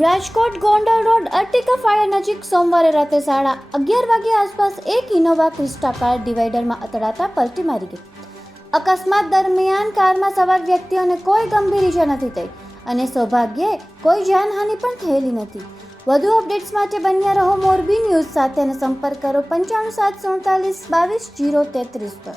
Rajkot Gondal road Ertiga fire નજીક સોમવારે રાતે સાડા અગિયાર વાગ્યા આસપાસ એક ઇનોવા ક્રિસ્ટા કાર ડિવાઈડરમાં અથડાતા પલટી મારી ગઈ. અકસ્માત દરમિયાન કારમાં સવાર વ્યક્તિઓને કોઈ ગંભીર ઈજા નથી થઈ અને સૌભાગ્યે કોઈ જાનહાનિ પણ થયેલી નથી. વધુ અપડેટ્સ માટે બન્યા રહો મોરબી ન્યૂઝ સાથે અને સંપર્ક કરો પંચાણું સાત સુડતાલીસ બાવીસ જીરો તેત્રીસ પર.